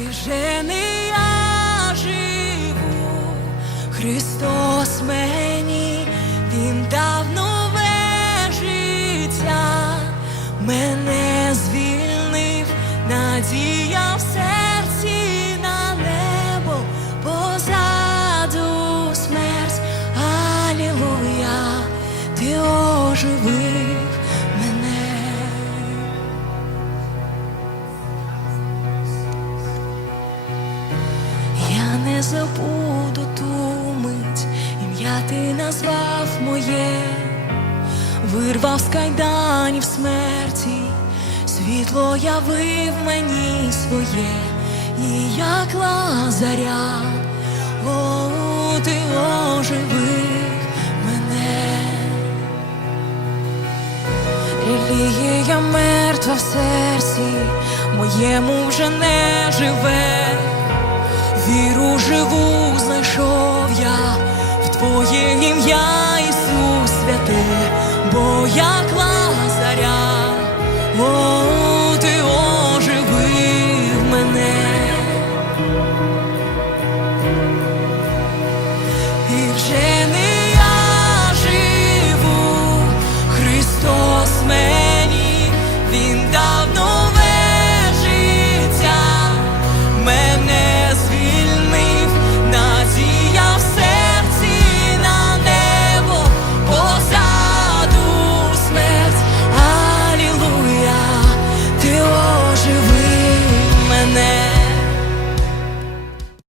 вже не я живу, Христос мені, Він дав нове життя, мене звільнив, надія в серці на небо, позаду смерть, Алілуя, ти оживив забуду ту мить, ім'я ти назвав моє, вирвав з кайданів смерті, світло явив мені своє, і як лазаря, о, ти оживив мене. Релігія мертва в серці, моєму вже не живе. як вам.